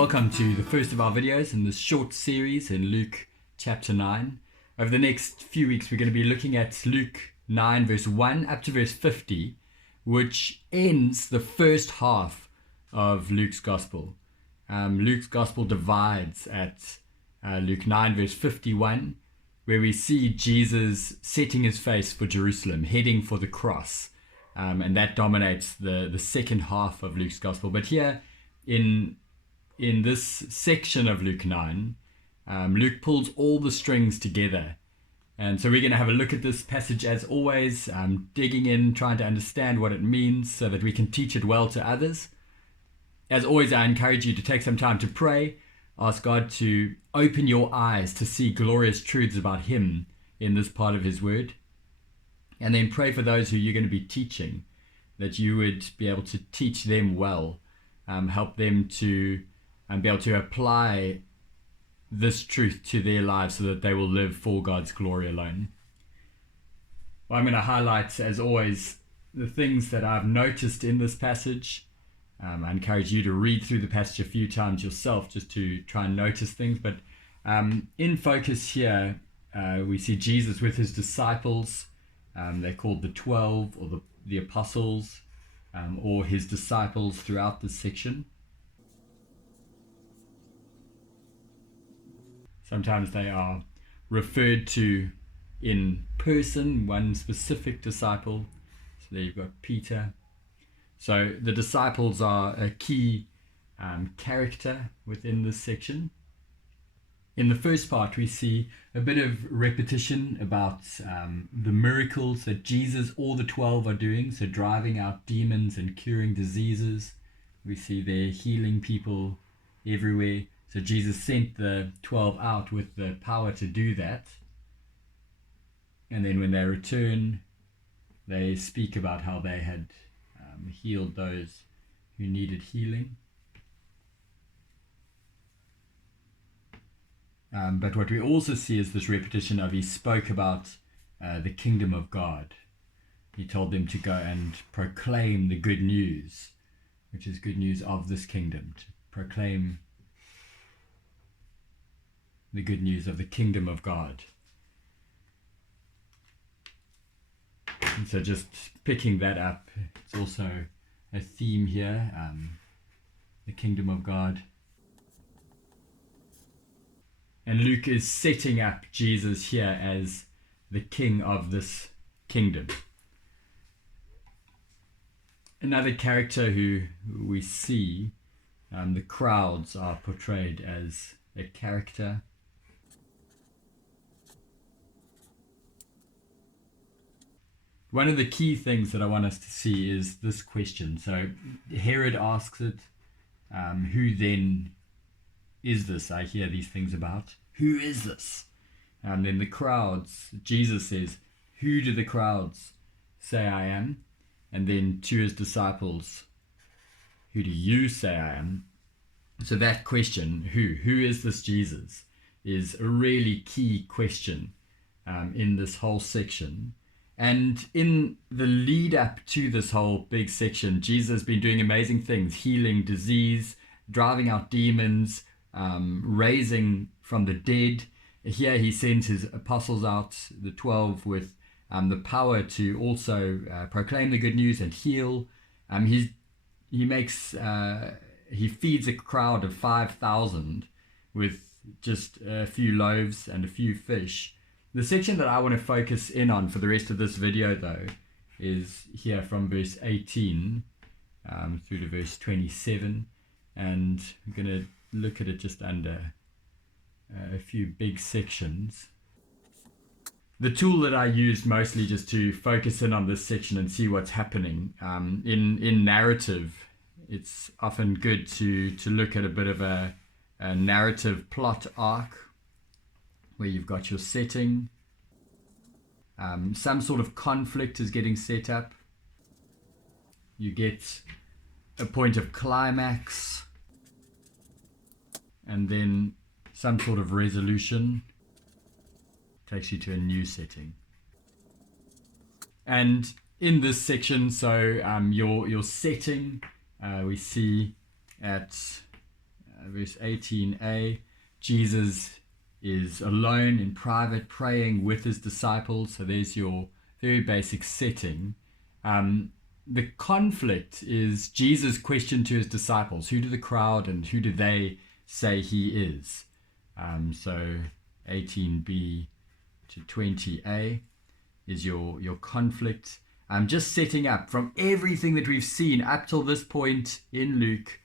welcome to the first of our videos in this short series in Luke chapter 9. Over the next few weeks we're going to be looking at Luke 9 verse 1 up to verse 50, which ends the first half of Luke's Gospel. Luke's Gospel divides at Luke 9 verse 51, where we see Jesus setting his face for Jerusalem, heading for the cross. And that dominates the second half of Luke's Gospel. But here in this section of Luke 9, Luke pulls all the strings together. And so we're going to have a look at this passage as always, digging in, trying to understand what it means so that we can teach it well to others. As always, I encourage you to take some time to pray, ask God to open your eyes to see glorious truths about him in this part of his word. And then pray for those who you're going to be teaching, that you would be able to teach them well, help them to be able to apply this truth to their lives so that they will live for God's glory alone. Well, I'm going to highlight, as always, the things that I've noticed in this passage. I encourage you to read through the passage a few times yourself just to try and notice things. But in focus here, we see Jesus with his disciples. They're called the 12 or the apostles, or his disciples throughout this section. Sometimes they are referred to in person, one specific disciple. So there you've got Peter. So the disciples are a key character within this section. In the first part, we see a bit of repetition about the miracles that Jesus, all the 12 are doing. So driving out demons and curing diseases. We see they're healing people everywhere. So Jesus sent the 12 out with the power to do that. And then when they return, they speak about how they had healed those who needed healing. But what we also see is this repetition of he spoke about the kingdom of God. He told them to go and proclaim the good news, which is good news of this kingdom, to proclaim the good news of the kingdom of God. And so just picking that up, it's also a theme here, the kingdom of God. And Luke is setting up Jesus here as the king of this kingdom. Another character who we see, the crowds are portrayed as a character. One of the key things that I want us to see is this question. So Herod asks it, who then is this I hear these things about? Who is this? And then the crowds, Jesus says, who do the crowds say I am? And then to his disciples, who do you say I am? So that question, who is this Jesus, is a really key question in this whole section. And in the lead up to this whole big section, Jesus has been doing amazing things, healing disease, driving out demons, raising from the dead. Here he sends his apostles out, the 12, with the power to also proclaim the good news and heal. He feeds a crowd of 5,000 with just a few loaves and a few fish. The section that I want to focus in on for the rest of this video, though, is here from verse 18 through to verse 27, and I'm going to look at it just under a few big sections. The tool that I used mostly just to focus in on this section and see what's happening in narrative, it's often good to look at a bit of a narrative plot arc, where you've got your setting, some sort of conflict is getting set up, you get a point of climax, and then some sort of resolution takes you to a new setting. And in this section, so your setting, we see at verse 18a, Jesus is alone in private praying with his disciples. So there's your very basic setting. The conflict is Jesus' question to his disciples: who do the crowd and who do they say he is? So 18b to 20a is your conflict. Just setting up from everything that we've seen up till this point in Luke.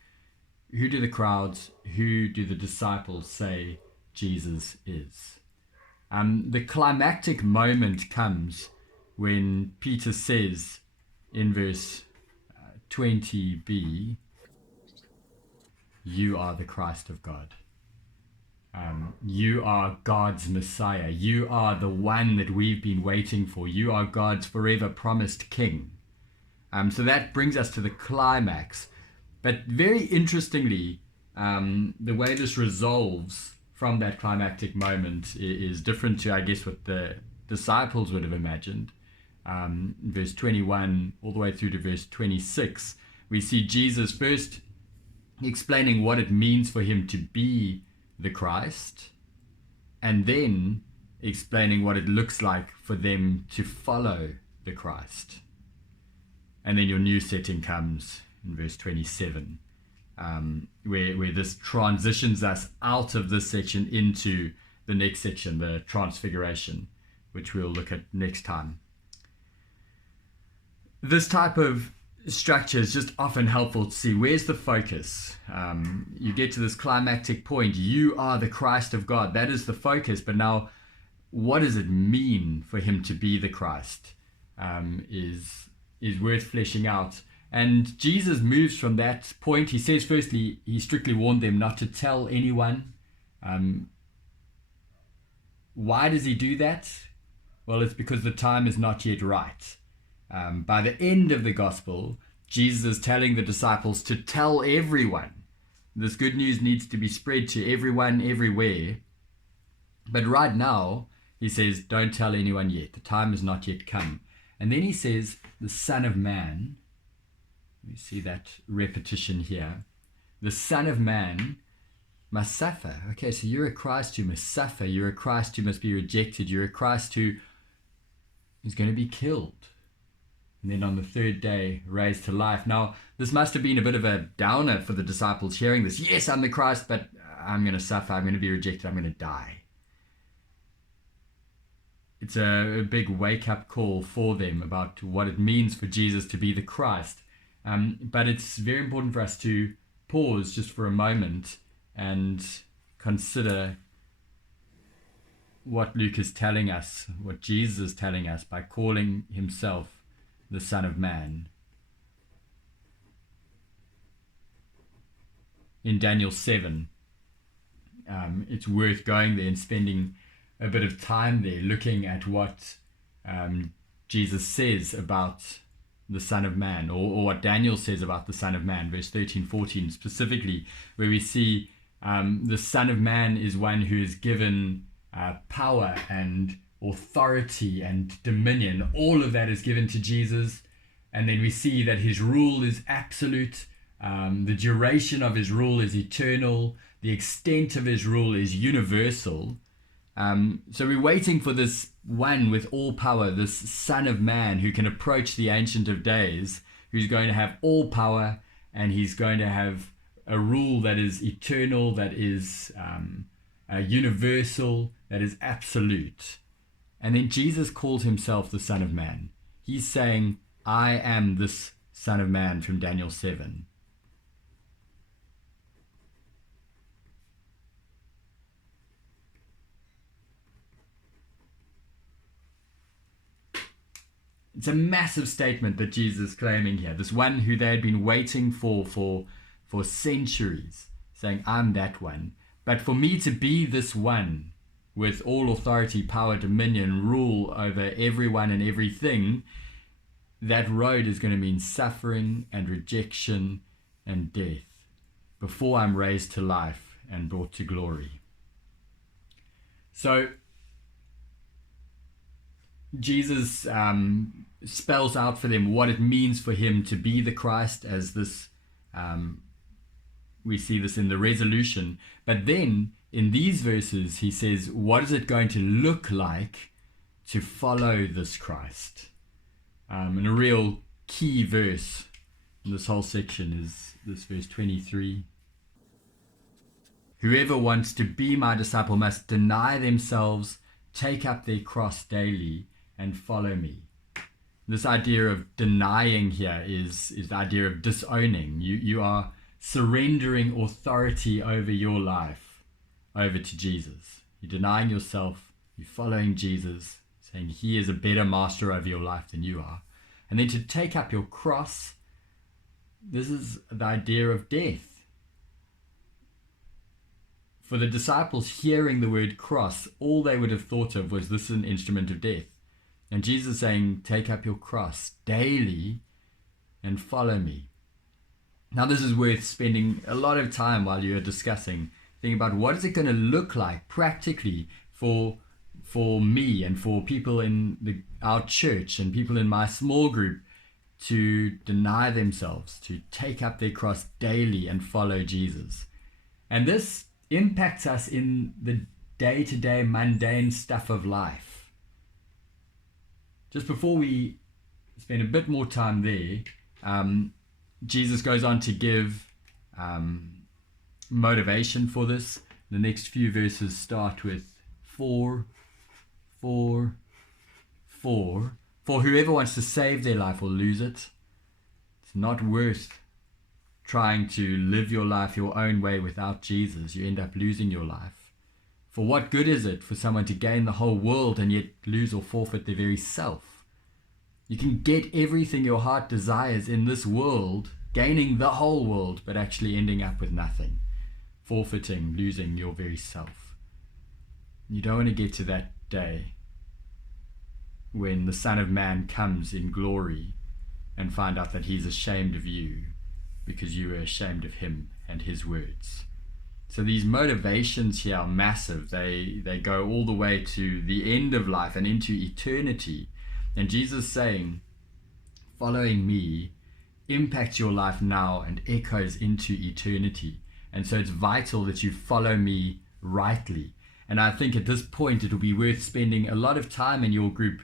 Who do the crowds, who do the disciples say Jesus is? The climactic moment comes when Peter says in verse 20b, you are the Christ of God. You are God's Messiah. You are the one that we've been waiting for. You are God's forever promised King. So that brings us to the climax. But very interestingly, the way this resolves from that climactic moment is different to, I guess, what the disciples would have imagined. Verse 21 all the way through to verse 26, we see Jesus first explaining what it means for him to be the Christ, and then explaining what it looks like for them to follow the Christ. And then your new setting comes in verse 27, where this transitions us out of this section into the next section, the Transfiguration, which we'll look at next time. This type of structure is just often helpful to see where's the focus. You get to this climactic point, you are the Christ of God. That is the focus. But now, what does it mean for him to be the Christ? Is worth fleshing out. And Jesus moves from that point. He says, firstly, he strictly warned them not to tell anyone. Why does he do that? Well, it's because the time is not yet right. By the end of the gospel, Jesus is telling the disciples to tell everyone. This good news needs to be spread to everyone, everywhere. But right now, he says, don't tell anyone yet. The time has not yet come. And then he says, the Son of Man, we see that repetition here. The Son of Man must suffer. Okay, so you're a Christ who must suffer. You're a Christ who must be rejected. You're a Christ who is going to be killed. And then on the third day, raised to life. Now, this must have been a bit of a downer for the disciples hearing this. Yes, I'm the Christ, but I'm going to suffer. I'm going to be rejected. I'm going to die. It's a big wake-up call for them about what it means for Jesus to be the Christ. But it's very important for us to pause just for a moment and consider what Luke is telling us, what Jesus is telling us by calling himself the Son of Man. In Daniel 7, it's worth going there and spending a bit of time there looking at what Jesus says about the Son of Man, or what Daniel says about the Son of Man, verse 13, 14 specifically, where we see the Son of Man is one who is given power and authority and dominion. All of that is given to Jesus. And then we see that his rule is absolute. The duration of his rule is eternal. The extent of his rule is universal. So we're waiting for this one with all power, this Son of Man who can approach the Ancient of Days, who's going to have all power, and he's going to have a rule that is eternal, that is universal, that is absolute. And then Jesus calls himself the Son of Man. He's saying, I am this Son of Man from Daniel 7. It's a massive statement that Jesus is claiming here. This one who they had been waiting for centuries, saying, I'm that one. But for me to be this one with all authority, power, dominion, rule over everyone and everything, that road is going to mean suffering and rejection and death before I'm raised to life and brought to glory. So Jesus spells out for them what it means for him to be the Christ as this we see this in the resolution. But then in these verses, he says, what is it going to look like to follow this Christ? And a real key verse in this whole section is this verse 23. Whoever wants to be my disciple must deny themselves, take up their cross daily, and follow me. This idea of denying here is the idea of disowning. You are surrendering authority over your life over to Jesus. You're denying yourself, you're following Jesus, saying he is a better master over your life than you are. And then to take up your cross, this is the idea of death. For the disciples hearing the word cross, all they would have thought of was this is an instrument of death. And Jesus is saying, take up your cross daily and follow me. Now this is worth spending a lot of time while you're discussing, thinking about what is it going to look like practically for me and for people in our church and people in my small group to deny themselves, to take up their cross daily and follow Jesus. And this impacts us in the day-to-day mundane stuff of life. Just before we spend a bit more time there, Jesus goes on to give motivation for this. The next few verses start with 4. For whoever wants to save their life will lose it. It's not worth trying to live your life your own way without Jesus. You end up losing your life. For what good is it for someone to gain the whole world and yet lose or forfeit their very self? You can get everything your heart desires in this world, gaining the whole world, but actually ending up with nothing, forfeiting, losing your very self. You don't want to get to that day when the Son of Man comes in glory and find out that he's ashamed of you because you were ashamed of him and his words. So these motivations here are massive. They go all the way to the end of life and into eternity. And Jesus saying, following me impacts your life now and echoes into eternity. And so it's vital that you follow me rightly. And I think at this point it will be worth spending a lot of time in your group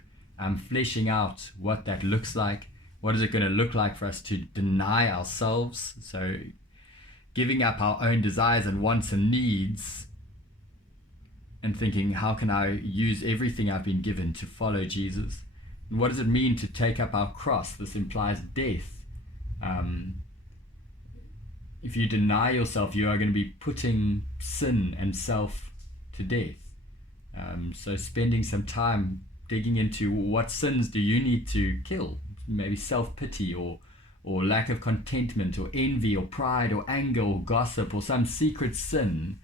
fleshing out what that looks like. What is it going to look like for us to deny ourselves? So giving up our own desires and wants and needs and thinking, how can I use everything I've been given to follow Jesus? And what does it mean to take up our cross? This implies death. If you deny yourself, you are going to be putting sin and self to death. So spending some time digging into what sins do you need to kill? Maybe self-pity or lack of contentment or envy or pride or anger or gossip or some secret sin.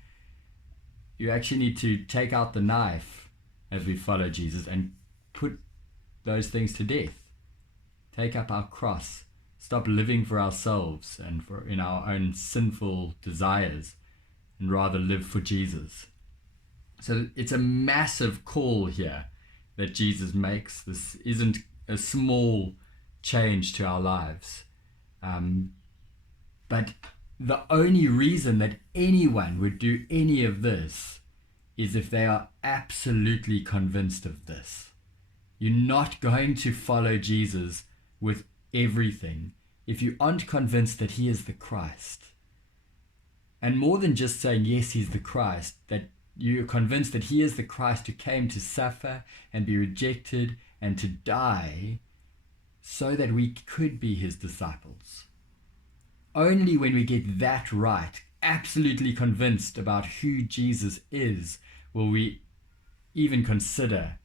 You actually need to take out the knife as we follow Jesus and put those things to death. Take up our cross. Stop living for ourselves and in our own sinful desires and rather live for Jesus. So it's a massive call here that Jesus makes. This isn't a small change to our lives. But the only reason that anyone would do any of this is if they are absolutely convinced of this. You're not going to follow Jesus with everything if you aren't convinced that he is the Christ. And more than just saying, yes, he's the Christ, that you're convinced that he is the Christ who came to suffer and be rejected and to die so that we could be his disciples. Only when we get that right, absolutely convinced about who Jesus is, will we even consider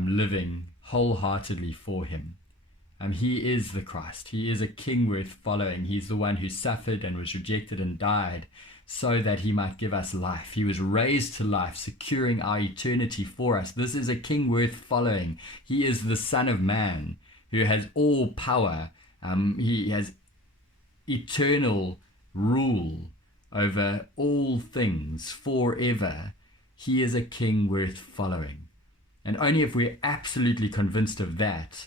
living wholeheartedly for him. He is the Christ. He is a king worth following. He's the one who suffered and was rejected and died so that he might give us life. He was raised to life, securing our eternity for us. This is a king worth following. He is the Son of Man who has all power. He has eternal rule over all things forever. He is a king worth following. And only if we're absolutely convinced of that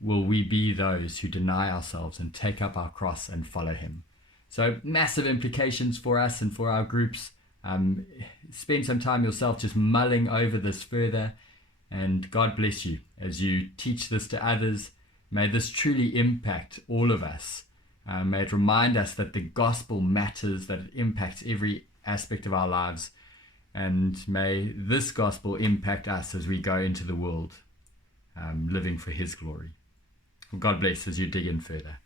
will we be those who deny ourselves and take up our cross and follow him. So massive implications for us and for our groups. Spend some time yourself just mulling over this further, and God bless you as you teach this to others. May this truly impact all of us. May it remind us that the gospel matters, that it impacts every aspect of our lives, and may this gospel impact us as we go into the world, living for his glory. God bless as you dig in further.